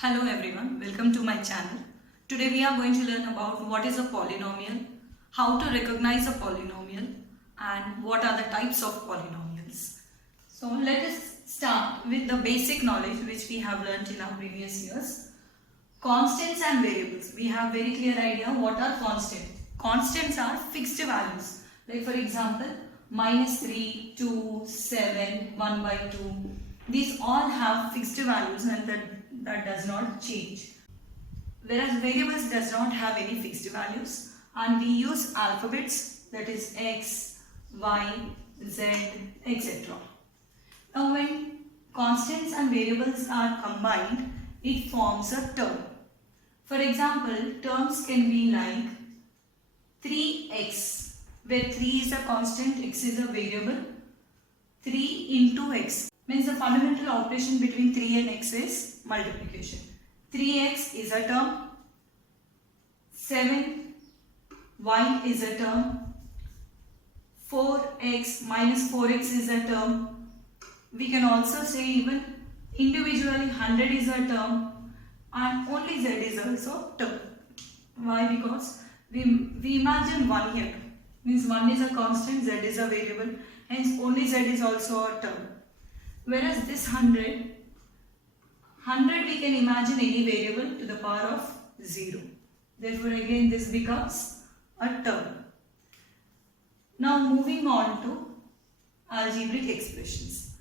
Hello everyone, welcome to my channel. Today we are going to learn about what is a polynomial, how to recognize a polynomial and what are the types of polynomials. So let us start with the basic knowledge which we have learnt in our previous years. Constants and variables. We have very clear idea what are constants. Constants are fixed values. Like for example, -3, 2, 7, 1 by 2. These all have fixed values and that does not change. Whereas variables does not have any fixed values and we use alphabets, that is x, y, z, etc. Now when constants and variables are combined, it forms a term. For example, terms can be like 3x, where 3 is a constant, x is a variable. 3 into x means the fundamental operation between 3 and x is multiplication. 3x is a term, 7y is a term, 4x minus 4x is a term. We can also say even individually 100 is a term and only z is also term. Why? Because we imagine 1 here, means 1 is a constant, z is a variable, hence only z is also a term. Whereas this 100 we can imagine any variable to the power of 0. Therefore again this becomes a term. Now moving on to algebraic expressions.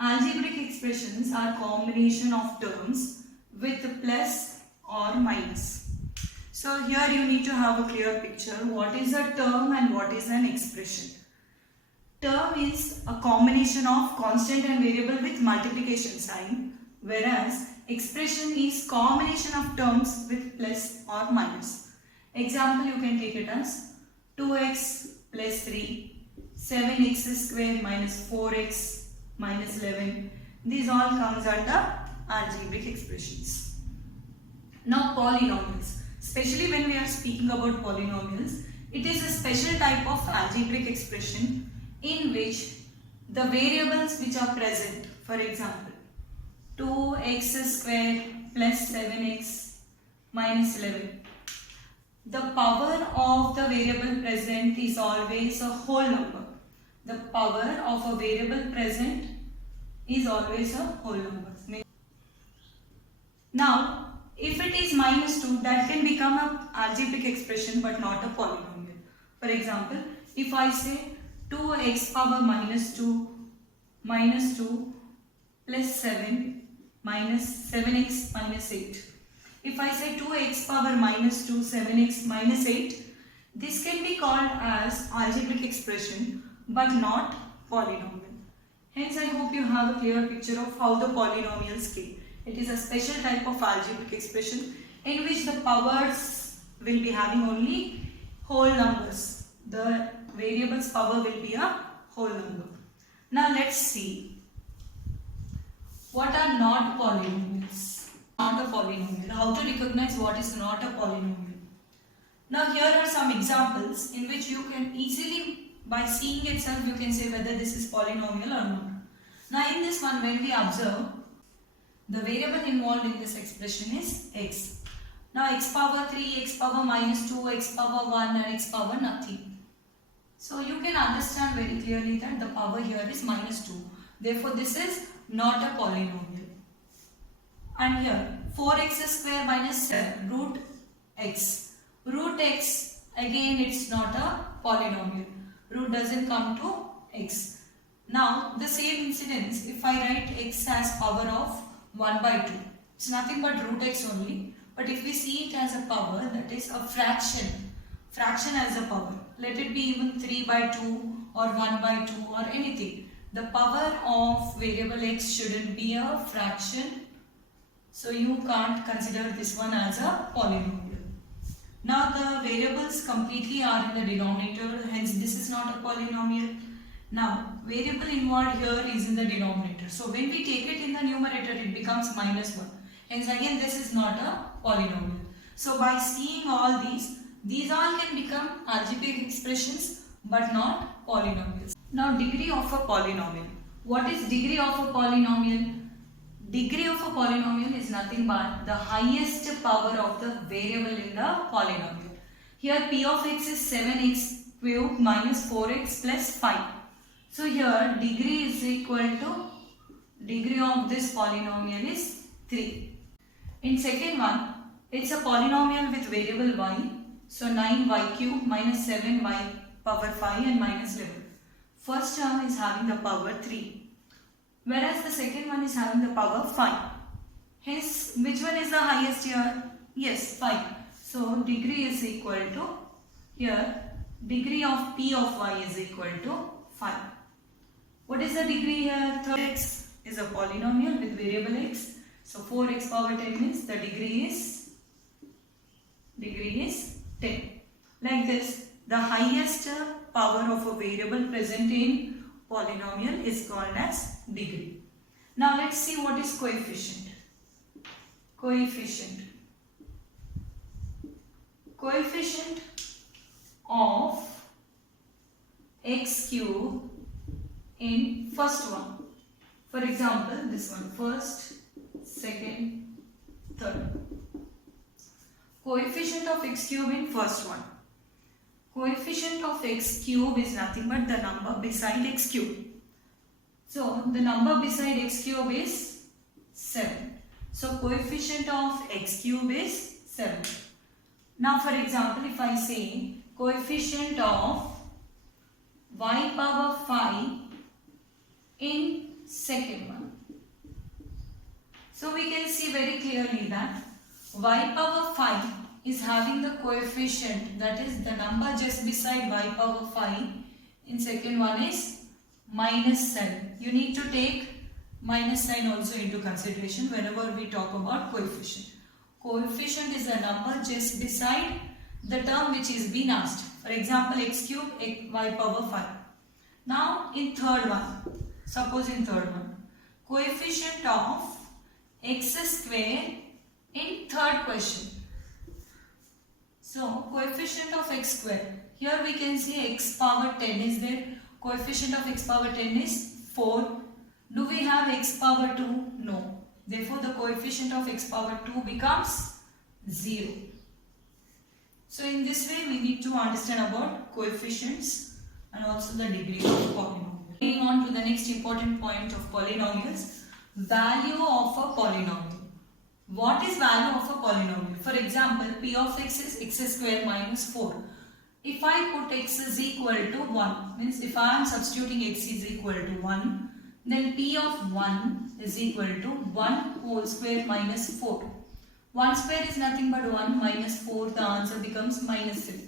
Algebraic expressions are combination of terms with plus or minus. So here you need to have a clear picture. What is a term and what is an expression? Term is a combination of constant and variable with multiplication sign, whereas expression is combination of terms with plus or minus. Example, you can take it as 2x plus 3, 7x square minus 4x minus 11. These all comes under algebraic expressions. Now polynomials. Especially when we are speaking about polynomials, it is a special type of algebraic expression in which the variables which are present, for example, 2x square plus 7x minus 11. The power of the variable present is always a whole number. The power of a variable present is always a whole number. Now, if it is -2, that can become an algebraic expression but not a polynomial. For example, if I say 2x power -2 plus 7 minus 7x minus 8. If I say 2x power -2, 7x minus 8, this can be called as algebraic expression but not polynomial. Hence, I hope you have a clear picture of how the polynomials came. It is a special type of algebraic expression in which the powers will be having only whole numbers. The variable's power will be a whole number. Now let's see what are not polynomials. Not a polynomial. How to recognize what is not a polynomial. Now here are some examples in which you can easily, by seeing itself, you can say whether this is polynomial or not. Now in this one, when we observe, the variable involved in this expression is x. Now x power 3, x power -2, x power 1 and x power nothing. So you can understand very clearly that the power here is -2. Therefore this is not a polynomial. And here 4x square minus 7 root x. Root x, again it's not a polynomial. Root doesn't come to x. Now the same incidence, if I write x as power of 1 by 2. It's nothing but root x only. But if we see it as a power, that is a fraction. Fraction as a power. Let it be even 3 by 2 or 1 by 2 or anything. The power of variable x shouldn't be a fraction. So you can't consider this one as a polynomial. Now the variables completely are in the denominator. Hence this is not a polynomial. Now, variable involved here is in the denominator. So, when we take it in the numerator, it becomes -1. Hence, again, this is not a polynomial. So, by seeing all these all can become algebraic expressions but not polynomials. Now, degree of a polynomial. What is degree of a polynomial? Degree of a polynomial is nothing but the highest power of the variable in the polynomial. Here p of x is 7x cubed minus 4x plus 5. So here degree is equal to, degree of this polynomial is 3. In second one, it's a polynomial with variable y. So 9y cubed minus 7y power 5 and minus 11. First term is having the power 3. Whereas the second one is having the power 5. Hence, which one is the highest here? Yes, 5. So, degree is equal to, here, degree of p of y is equal to 5. What is the degree here? 3x is a polynomial with variable x. So, 4x power 10 means the degree is 10. Like this, the highest power of a variable present in polynomial is called as degree. Now let's see what is coefficient. Coefficient of x cube in first one. For example, this one, first, second, third. Coefficient of x cube in first one. Coefficient of x cube is nothing but the number beside x cube. So, the number beside x cube is 7. So, coefficient of x cube is 7. Now, for example, if I say coefficient of y power 5 in second one. So, we can see very clearly that y power 5 is having the coefficient, that is the number just beside y power 5 in second one is minus 7. You need to take minus sign also into consideration whenever we talk about coefficient. Coefficient is a number just beside the term which is being asked. For example, x cube, y power 5. Now in third one, suppose in third one, coefficient of x square in third question. So, coefficient of x square. Here we can see x power 10 is there. Coefficient of x power 10 is 4. Do we have x power 2? No. Therefore, the coefficient of x power 2 becomes 0. So, in this way, we need to understand about coefficients and also the degree of polynomial. Moving on to the next important point of polynomials, value of a polynomial. What is value of a polynomial? For example, p of x is x square minus 4. If I put x is equal to 1, means if I am substituting x is equal to 1, then p of 1 is equal to 1 whole square minus 4. 1 square is nothing but 1 minus 4, the answer becomes minus 3.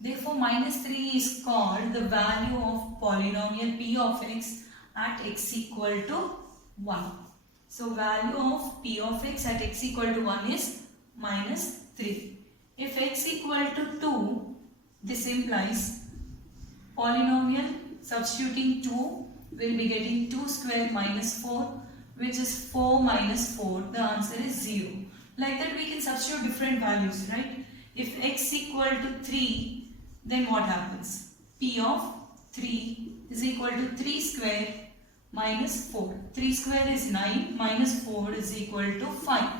Therefore, minus 3 is called the value of polynomial p of x at x equal to 1. So, value of p of x at x equal to 1 is minus 3. If x equal to 2, this implies polynomial substituting 2 will be getting 2 square minus 4, which is 4 minus 4. The answer is 0. Like that we can substitute different values, right? If x equal to 3, then what happens? P of 3 is equal to 3 square minus 4. 3 square is 9, minus 4 is equal to 5.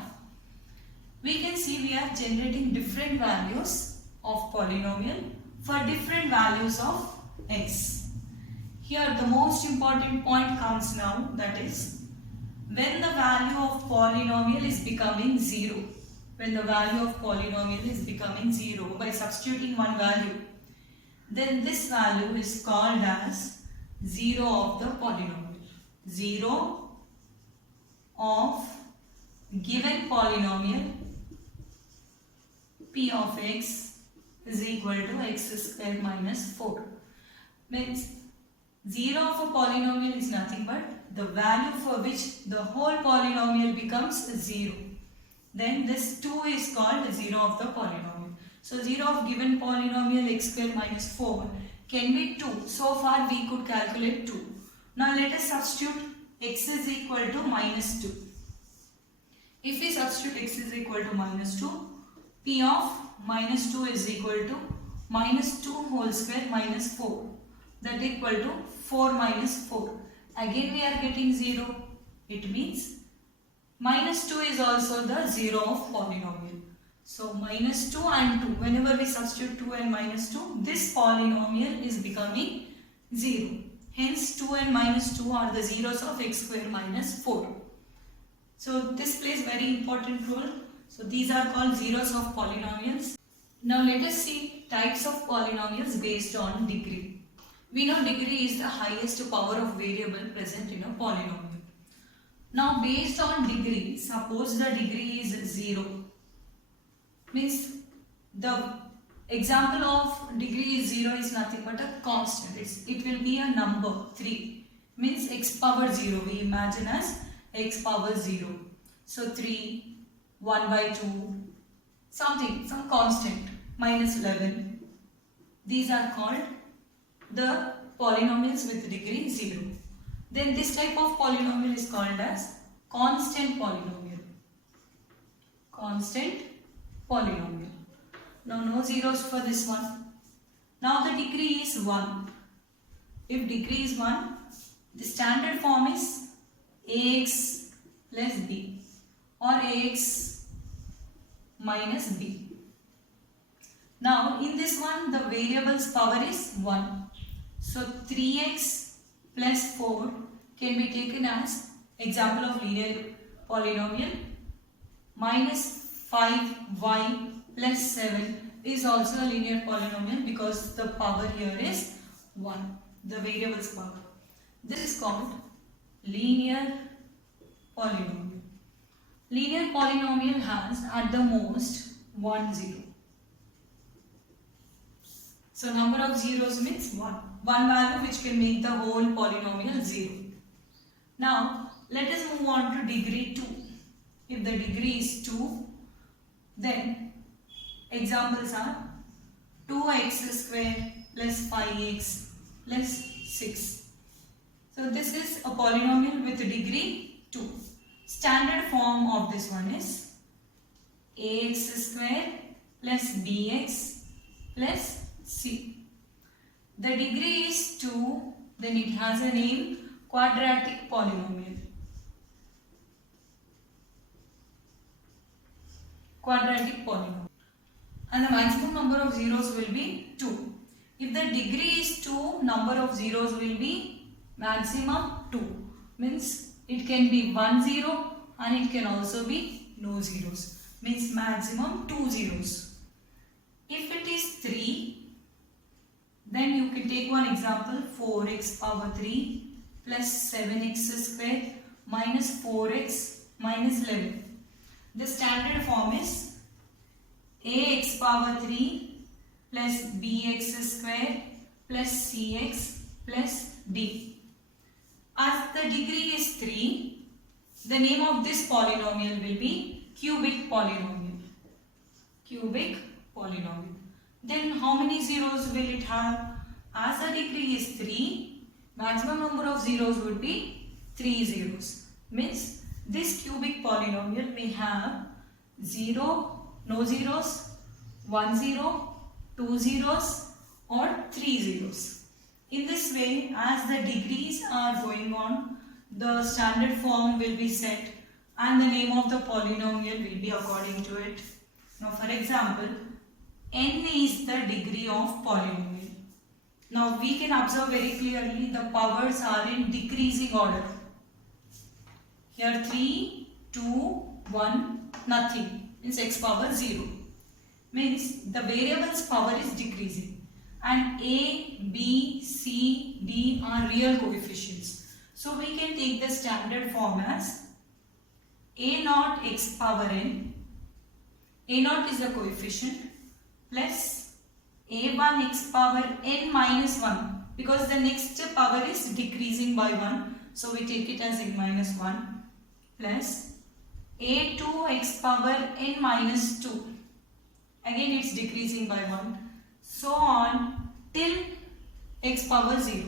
We can see we are generating different values of polynomial for different values of x. Here the most important point comes now, that is when the value of polynomial is becoming 0. When the value of polynomial is becoming 0 by substituting one value, then this value is called as 0 of the polynomial. 0 of given polynomial p of x is equal to x square minus 4. Means 0 of a polynomial is nothing but the value for which the whole polynomial becomes 0. Then this 2 is called 0 of the polynomial. So 0 of given polynomial x square minus 4 can be 2. So far we could calculate 2. Now let us substitute x is equal to minus 2. If we substitute x is equal to minus 2, p of minus 2 is equal to minus 2 whole square minus 4. That equal to 4 minus 4. Again we are getting 0. It means Minus 2 is also the 0 of polynomial. So minus 2 and 2, whenever we substitute 2 and minus 2, this polynomial is becoming 0. Hence 2 and minus 2 are the zeros of x square minus 4. So this plays very important role. So these are called zeros of polynomials. Now let us see types of polynomials based on degree. We know degree is the highest power of variable present in a polynomial. Now based on degree, suppose the degree is 0. Means the example of degree is 0 is nothing but a constant. It will be a number 3. Means x power 0. We imagine as x power 0. So 3, 1 by 2, some constant, minus 11. These are called the polynomials with degree 0. Then this type of polynomial is called as constant polynomial. Constant polynomial. Now no zeros for this one. Now the degree is 1. If degree is 1, the standard form is ax plus b or ax minus b. Now in this one the variable's power is 1. So 3x plus 4 can be taken as example of linear polynomial. Minus 5y plus 7 is also a linear polynomial because the power here is 1. The variable's power. This is called linear polynomial. Linear polynomial has at the most 1 0. So number of zeros means 1. One value which can make the whole polynomial 0. Now let us move on to degree 2. If the degree is 2, then examples are 2x square plus 5x plus 6. So this is a polynomial with degree 2. Standard form of this one is ax square plus bx plus c. The degree is 2, then it has a name quadratic polynomial. Quadratic polynomial. And the maximum number of zeros will be 2. If the degree is 2, number of zeros will be maximum 2. Means it can be 1 0 and it can also be no zeros. Means maximum 2 zeros. If it is 3, then you can take one example, 4x power 3 plus 7x square minus 4x minus 11. The standard form is ax power 3 plus bx square plus cx plus d. As the degree is 3, the name of this polynomial will be cubic polynomial. Cubic polynomial. Then how many zeros will it have? As the degree is 3, maximum number of zeros would be 3 zeros. Means this cubic polynomial may have 0, no zeros, 1 0, 2 zeros or 3 zeros. In this way, as the degrees are going on, the standard form will be set and the name of the polynomial will be according to it. Now for example, n is the degree of polynomial. Now we can observe very clearly the powers are in decreasing order. Here 3, 2, 1, nothing means x power 0. Means the variable's power is decreasing and a, b, c, d are real coefficients. So we can take the standard form as a naught x power n. A naught is the coefficient plus a1 x power n minus 1 because the next power is decreasing by 1. So we take it as n minus 1 plus a2 x power n minus 2. Again it's decreasing by 1. So on till x power 0.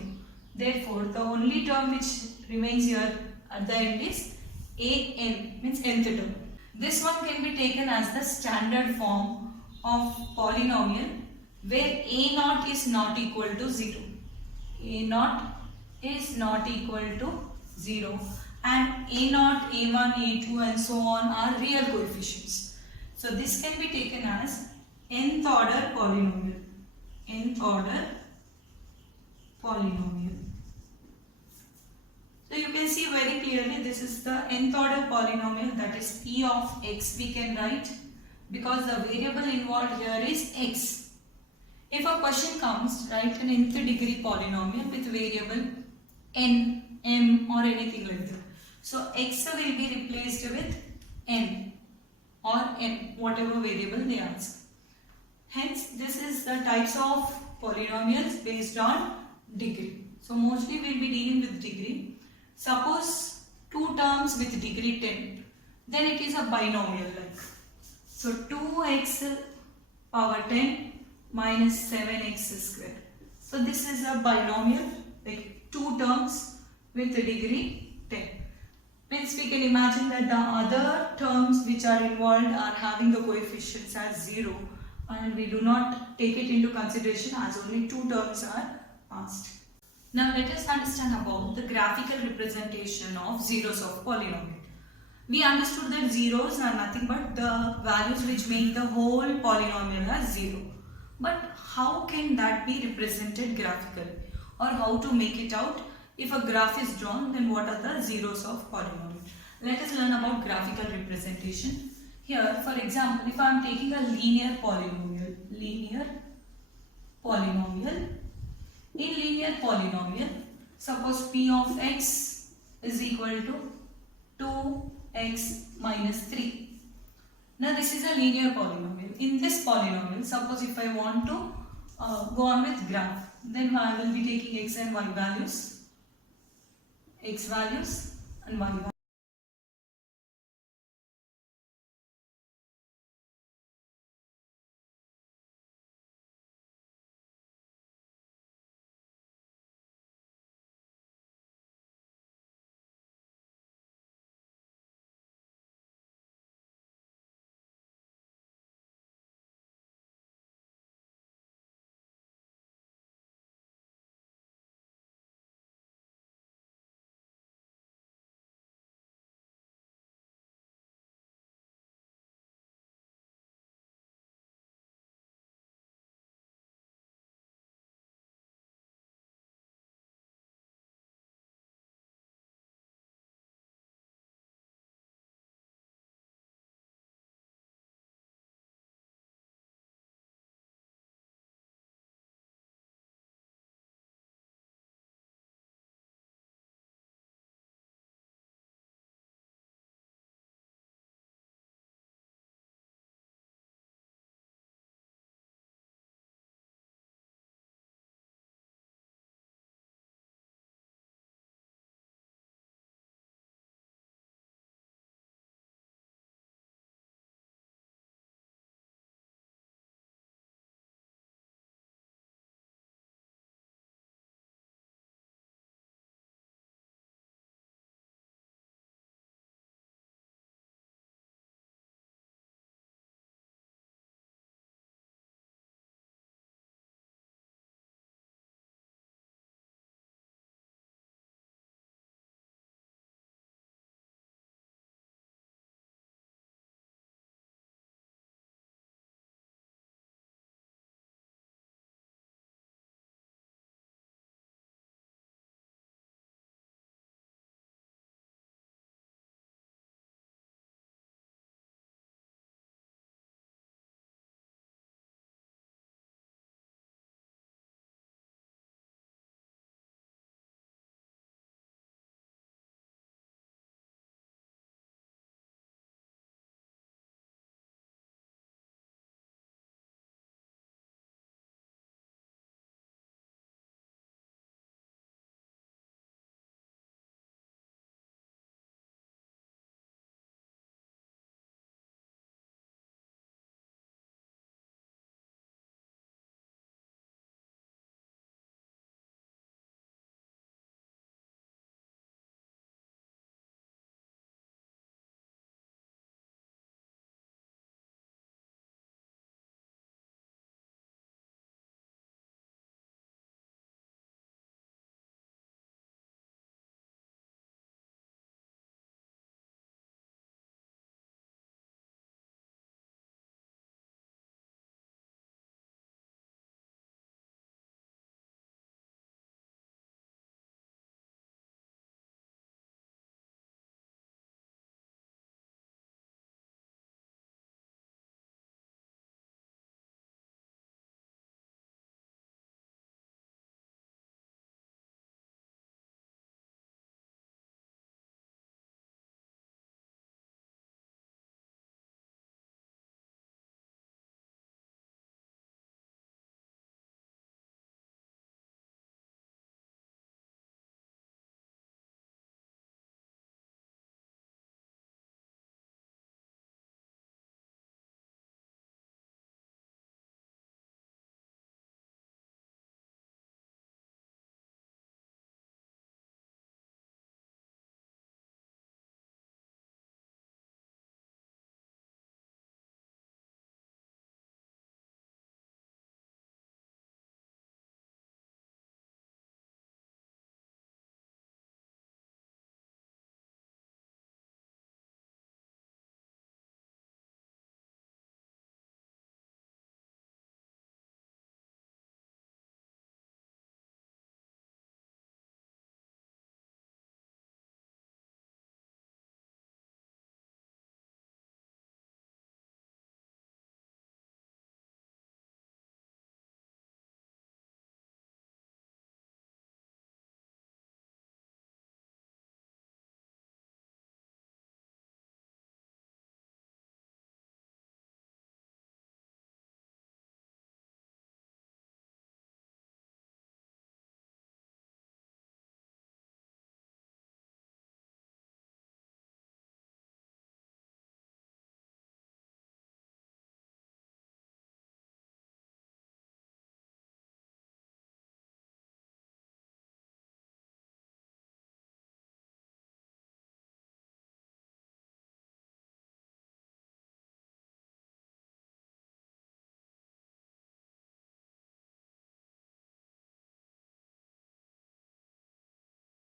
Therefore the only term which remains here at the end is an means nth term. This one can be taken as the standard form of polynomial where a naught is not equal to 0. A naught is not equal to 0 and a0, a1, a2 and so on are real coefficients. So this can be taken as nth order polynomial. Nth order polynomial. So you can see very clearly this is the nth order polynomial, that is p of x we can write, because the variable involved here is x. If a question comes, write an nth degree polynomial with variable n, m or anything like that. So x will be replaced with n or m, whatever variable they ask. Hence this is the types of polynomials based on degree. So mostly we will be dealing with degree. Suppose two terms with degree 10, then it is a binomial like. So 2x power 10 minus 7x square. So this is a binomial, like two terms with a degree 10. Means we can imagine that the other terms which are involved are having the coefficients as 0, and we do not take it into consideration as only two terms are asked. Now let us understand about the graphical representation of zeros of polynomial. We understood that zeros are nothing but the values which make the whole polynomial as 0. But how can that be represented graphically, or how to make it out? If a graph is drawn, then what are the zeros of polynomial? Let us learn about graphical representation. Here, for example, if I am taking a linear polynomial, in linear polynomial, suppose p of x is equal to 2x minus 3. Now this is a linear polynomial. In this polynomial, suppose if I want to go on with graph, then I will be taking x and y values, x values and y values.